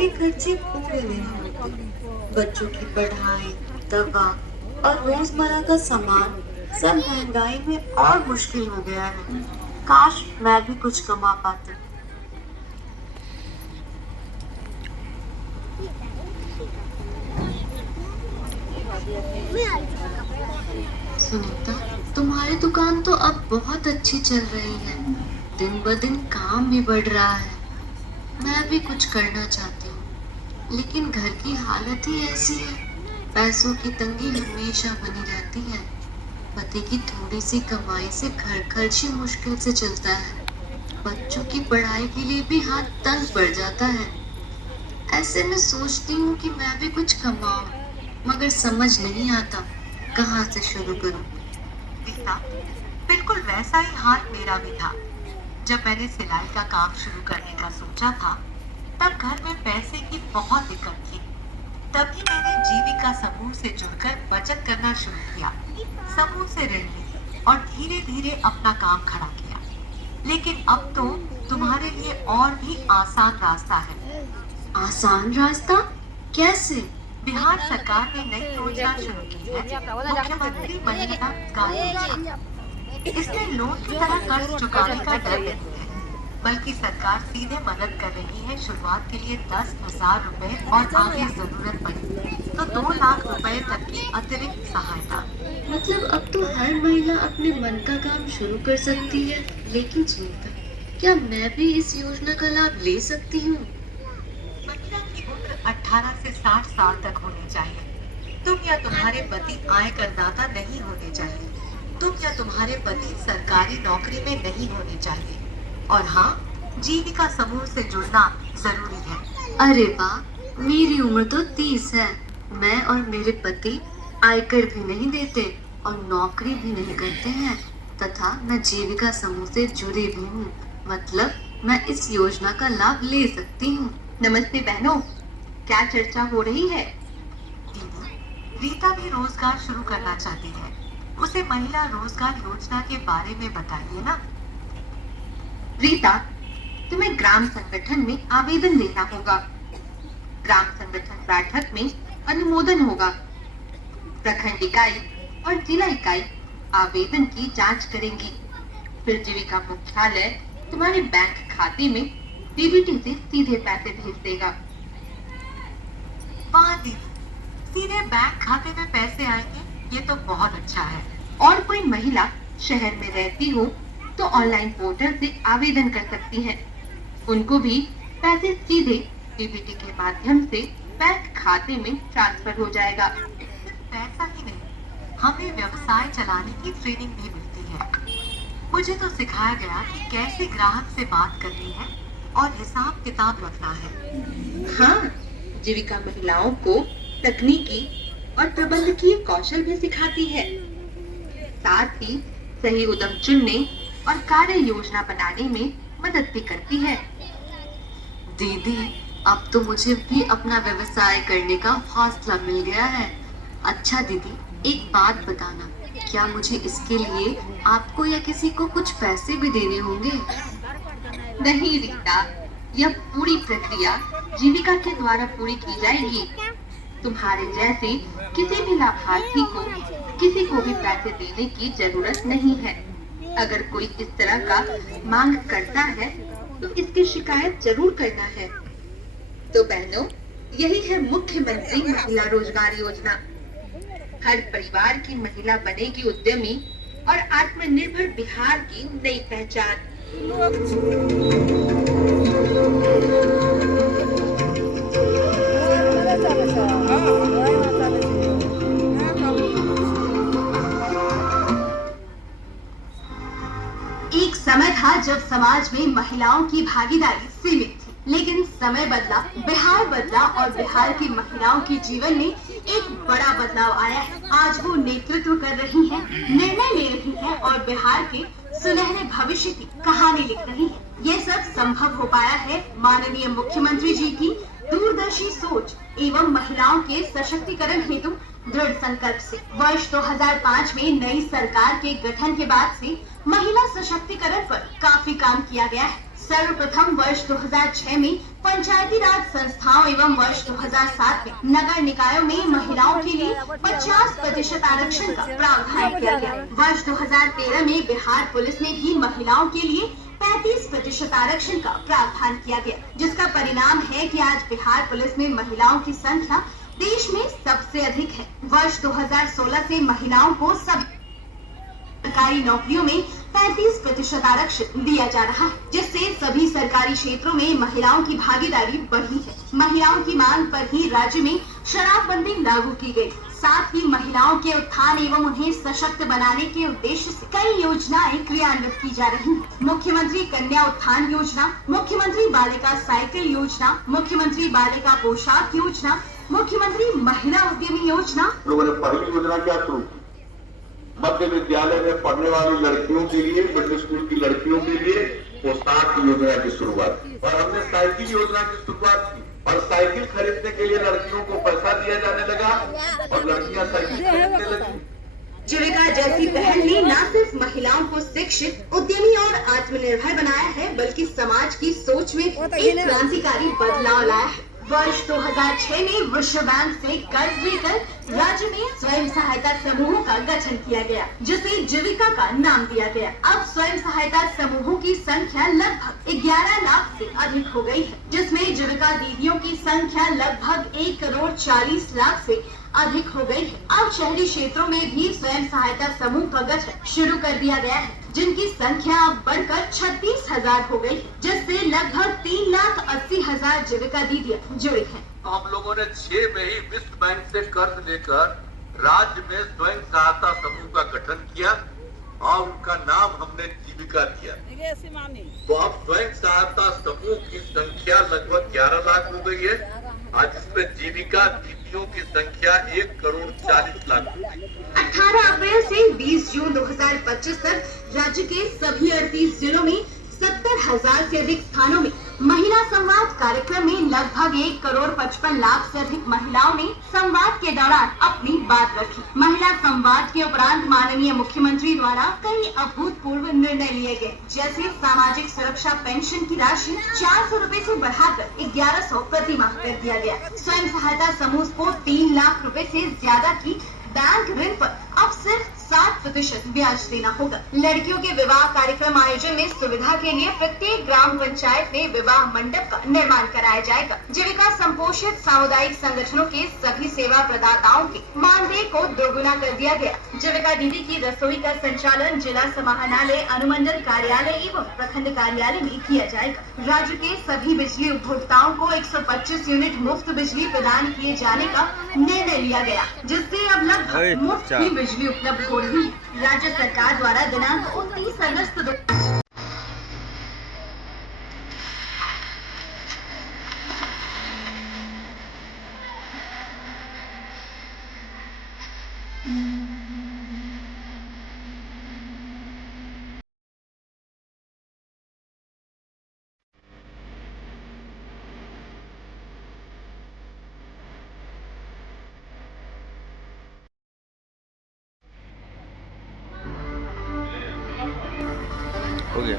के खर्चे पूरे नहीं होते। बच्चों की पढ़ाई, दवा और रोजमर्रा का सामान सब महंगाई में और मुश्किल हो गया है। काश मैं भी कुछ कमा पाती। सुनीता, तुम्हारी दुकान तो अब बहुत अच्छी चल रही है। दिन ब दिन काम भी बढ़ रहा है। मैं भी कुछ करना चाहती हूँ, लेकिन घर की हालत ही ऐसी है। पैसों की तंगी हमेशा बनी रहती है। पति की थोड़ी सी कमाई से घर खर्च ही मुश्किल से चलता है। बच्चों की पढ़ाई के लिए भी हाथ तंग पड़ जाता है। ऐसे में सोचती हूँ कि मैं भी कुछ कमाऊं, मगर समझ नहीं आता कहाँ से शुरू करूं। गीता, बिल्कुल वैसा ही हाल मेरा भी था। जब मैंने सिलाई का काम शुरू करने का सोचा था, तब घर में पैसे की बहुत दिक्कत थी। तभी मैंने जीविका समूह से जुड़कर बचत करना शुरू किया। समूह से ऋण ली और धीरे धीरे अपना काम खड़ा किया। लेकिन अब तो तुम्हारे लिए और भी आसान रास्ता है। आसान रास्ता? कैसे? बिहार सरकार ने नई योजना शुरू की है, मुख्यमंत्री महिला रोजगार योजना। इसमें लोन की तरह कर्ज चुकाने का डर नहीं है, बल्कि सरकार सीधे मदद कर रही है। शुरुआत के लिए 10,000 रुपए और आगे जरूरत पड़ी तो 2 लाख रुपए तक की अतिरिक्त सहायता। मतलब अब तो हर महिला अपने मन का काम शुरू कर सकती है। लेकिन सुनीता, क्या मैं भी इस योजना का लाभ ले सकती हूँ? महिला की उम्र 18 से 60 साल तक होनी चाहिए। तुम या तुम्हारे पति आय करदाता नहीं होने चाहिए। तुम या तुम्हारे पति सरकारी नौकरी में नहीं होने चाहिए। और हाँ, जीविका समूह से जुड़ना जरूरी है। अरे वाह, मेरी उम्र तो 30 है। मैं और मेरे पति आयकर भी नहीं देते और नौकरी भी नहीं करते हैं, तथा मैं जीविका समूह से जुड़ी भी हूँ। मतलब मैं इस योजना का लाभ ले सकती हूँ। नमस्ते बहनों, क्या चर्चा हो रही है? दीदी, रीता भी रोजगार शुरू करना चाहती है। उसे महिला रोजगार योजना के बारे में बताइए ना। रीता, तुम्हें ग्राम संगठन में आवेदन देना होगा। ग्राम संगठन बैठक में अनुमोदन होगा। प्रखंड इकाई और जिला इकाई आवेदन की जांच करेंगी। फिर जीविका मुख्यालय तुम्हारे बैंक खाते में डीबीटी से सीधे पैसे भेज देगा। वाह दीदी, सीधे बैंक खाते में पैसे आएंगे, ये तो बहुत अच्छा है। और कोई महिला शहर में रहती हो तो ऑनलाइन पोर्टल से आवेदन कर सकती हैं। उनको भी पैसे सीधे डीबीटी के माध्यम से बैंक खाते में ट्रांसफर हो जाएगा। पैसा ही नहीं, हमें व्यवसाय चलाने की ट्रेनिंग भी मिलती है। मुझे तो सिखाया गया कि कैसे ग्राहक से बात करनी है और हिसाब किताब रखना है। हाँ, जीविका महिलाओं को तकनीकी और प्रबंधकीय कौशल भी सिखाती है। साथ ही सही उद्यम चुनने और कार्य योजना बनाने में मदद भी करती है। दीदी, अब तो मुझे भी अपना व्यवसाय करने का हौसला मिल गया है। अच्छा दीदी, एक बात बताना, क्या मुझे इसके लिए आपको या किसी को कुछ पैसे भी देने होंगे? नहीं रीता, यह पूरी प्रक्रिया जीविका के द्वारा पूरी की जाएगी। तुम्हारे जैसे किसी भी लाभार्थी को किसी को भी पैसे देने की जरूरत नहीं है। अगर कोई इस तरह का मांग करता है तो इसकी शिकायत जरूर करना है। तो बहनों, यही है मुख्यमंत्री महिला रोजगार योजना। हर परिवार की महिला बनेगी उद्यमी और आत्मनिर्भर बिहार की नई पहचान। एक समय था जब समाज में महिलाओं की भागीदारी सीमित थी, लेकिन समय बदला, बिहार बदला और बिहार की महिलाओं के जीवन में एक बड़ा बदलाव आया है। आज वो नेतृत्व कर रही हैं, निर्णय ले रही हैं और बिहार के सुनहरे भविष्य की कहानी लिख रही हैं। ये सब संभव हो पाया है माननीय मुख्यमंत्री जी की दूरदर्शी सोच एवं महिलाओं के सशक्तिकरण हेतु दृढ़ संकल्प से। वर्ष 2005 में नई सरकार के गठन के बाद से महिला सशक्तिकरण पर काफी काम किया गया है। सर्वप्रथम वर्ष 2006 में पंचायती राज संस्थाओं एवं वर्ष 2007 में नगर निकायों में महिलाओं के लिए 50% आरक्षण का प्रावधान किया गया। वर्ष 2013 में बिहार पुलिस ने भी महिलाओं के लिए 35% आरक्षण का प्रावधान किया गया, जिसका परिणाम है कि आज बिहार पुलिस में महिलाओं की संख्या देश में सबसे अधिक है। वर्ष 2016 से महिलाओं को सभी सरकारी नौकरियों में 35% आरक्षण दिया जा रहा है, जिससे सभी सरकारी क्षेत्रों में महिलाओं की भागीदारी बढ़ी है। महिलाओं की मांग पर ही राज्य में शराबबंदी लागू की गई। साथ ही महिलाओं के उत्थान एवं उन्हें सशक्त बनाने के उद्देश्य से कई योजनाएं क्रियान्वित की जा रही हैं। मुख्यमंत्री कन्या उत्थान योजना, मुख्यमंत्री बालिका साइकिल योजना, मुख्यमंत्री बालिका पोशाक योजना, मुख्यमंत्री महिला उद्यमी योजना। लोगों ने पहली योजना क्या शुरू की? मध्य विद्यालय में पढ़ने वाली लड़कियों के लिए, मिडिल स्कूल की लड़कियों के लिए पोशाक योजना की शुरुआत की और हमने साइकिल योजना की शुरुआत की और साइकिल खरीदने के लिए लड़कियों को पैसा दिया जाने लगा और लड़कियां साइकिल खरीदने लगी। जीविका जैसी पहल ने न सिर्फ महिलाओं को शिक्षित, उद्यमी और आत्मनिर्भर बनाया है, बल्कि समाज की सोच में एक क्रांतिकारी बदलाव लाया है। वर्ष 2006 में विश्व बैंक से कर्ज लेकर राज्य में स्वयं सहायता समूहों का गठन किया गया, जिसे जीविका का नाम दिया गया। अब स्वयं सहायता समूहों की संख्या लगभग 11 लाख से अधिक हो गई है, जिसमें जीविका दीदियों की संख्या लगभग 1,40,00,000 से अधिक हो गई है। अब शहरी क्षेत्रों में भी स्वयं सहायता समूह का गठन शुरू कर दिया गया है, जिनकी संख्या अब बढ़कर 36,000 हो गई, जिससे लगभग 3,80,000 जीविका दीदियां जुड़ी हैं। हम लोगों ने 6 में ही विश्व बैंक से कर्ज लेकर राज्य में स्वयं सहायता समूह का गठन किया और उनका नाम हमने जीविका दिया। तो अब स्वयं सहायता समूह की संख्या लगभग 11 लाख हो गई है। आज इसमें जीविका दीदियों की संख्या 1,40,00,000 हो गई। 18 अप्रैल से 20 जून 2025 तक राज्य के सभी 38 जिलों में 70,000 से अधिक स्थानों में महिला संवाद कार्यक्रम में लगभग 1,55,00,000 से अधिक महिलाओं ने संवाद के दौरान अपनी बात रखी। महिला संवाद के उपरांत माननीय मुख्यमंत्री द्वारा कई अभूतपूर्व निर्णय लिए गए, जैसे सामाजिक सुरक्षा पेंशन की राशि 400 रूपए से बढ़ाकर 1100 प्रति माह कर दिया गया। स्वयं सहायता समूह को 3 लाख रूपए से ज्यादा की बैंक ऋण पर अब सिर्फ 7% ब्याज देना होगा। लड़कियों के विवाह कार्यक्रम आयोजन में सुविधा के लिए प्रत्येक ग्राम पंचायत में विवाह मंडप का निर्माण कराया जाएगा। जीविका संपोषित सामुदायिक संगठनों के सभी सेवा प्रदाताओं के मानदेय को दोगुना कर दिया गया। जीविका दीदी की रसोई का संचालन जिला समाहरणालय, अनुमंडल कार्यालय एवं प्रखंड कार्यालय में किया जाएगा। राज्य के सभी बिजली उपभोक्ताओं को 125 यूनिट मुफ्त बिजली प्रदान किए जाने का निर्णय लिया गया, जिससे अब लगभग मुफ्त ही बिजली उपलब्ध हो रही है। राज्य सरकार द्वारा दिनांक 29 अगस्त हो गया।